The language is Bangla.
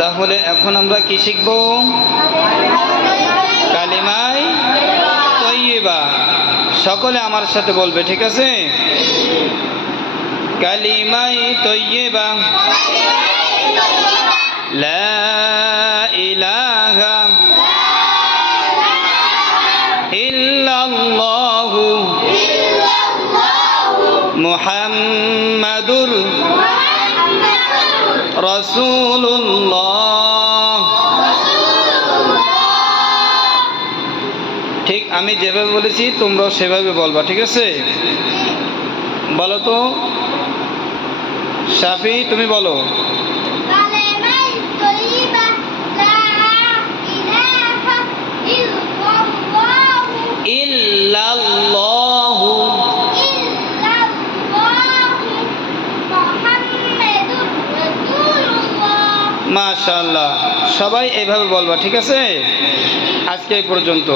তাহলে এখন আমরা কি শিখব? কালিমায়ে তয়্যিবা। সকলে আমার সাথে বলবে, ঠিক আছে? কালিমায়ে তয়্যিবা, লা ইলাহা ইল্লাল্লাহু মুহাম্মাদুর রাসূলুল্লাহ। ঠিক আমি যেভাবে বলেছি তোমরাও সেভাবে বলবা, ঠিক আছে? বলো তো শাফি, তুমি বলো। ইল্লাল্লাহু, মাশাআল্লাহ। সবাই এইভাবে বলবা, ঠিক আছে? আজকে এই পর্যন্ত।